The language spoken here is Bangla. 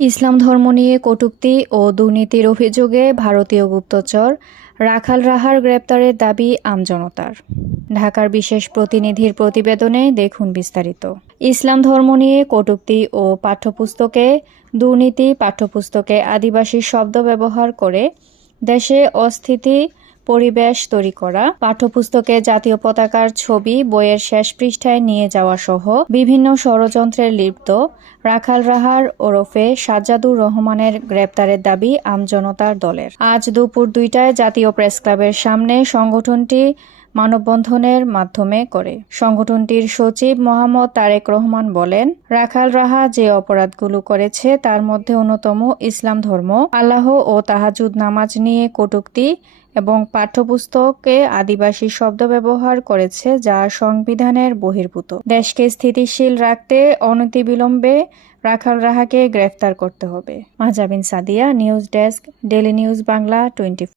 ইসলাম ধর্ম নিয়ে কটূক্তি ও দুর্নীতির অভিযোগে ভারতীয় গুপ্তচর রাখাল রাহার গ্রেপ্তারের দাবি আমজনতার। ঢাকার বিশেষ প্রতিনিধির প্রতিবেদনে দেখুন বিস্তারিত। ইসলাম ধর্ম নিয়ে কটূক্তি ও পাঠ্যপুস্তকে দুর্নীতি, পাঠ্যপুস্তকে আদিবাসী শব্দ ব্যবহার করে দেশে অস্থিতি পরিবেশ তৈরি করা, পাঠ্যপুস্তকে জাতীয় পতাকার ছবি বইয়ের শেষ পৃষ্ঠায় নিয়ে যাওয়া সহ বিভিন্ন ষড়যন্ত্রে লিপ্ত রাখাল রাহার ওরফে সাজ্জাদুর রহমানের গ্রেপ্তারের দাবি আমজনতার দলের। আজ দুপুর 2টায় জাতীয় প্রেসক্লাবের সামনে সংগঠনটি মানববন্ধনের মাধ্যমে করে। সংগঠনটির সচিব মোহাম্মদ তারেক রহমান বলেন, রাখাল রাহা যে অপরাধগুলো করেছে তার মধ্যে অন্যতম ইসলাম ধর্ম, আল্লাহ ও তাহাজ্জুদ নামাজ নিয়ে কটূক্তি এবং পাঠ্যপুস্তকে আদিবাসী শব্দ ব্যবহার করেছে যা সংবিধানের বহির্ভূত। দেশকে স্থিতিশীল রাখতে অনতিবিলম্বে রাখাল রাহাকে গ্রেফতার করতে হবে। Mahjabin Sadia, news desk, daily news Bangla 24।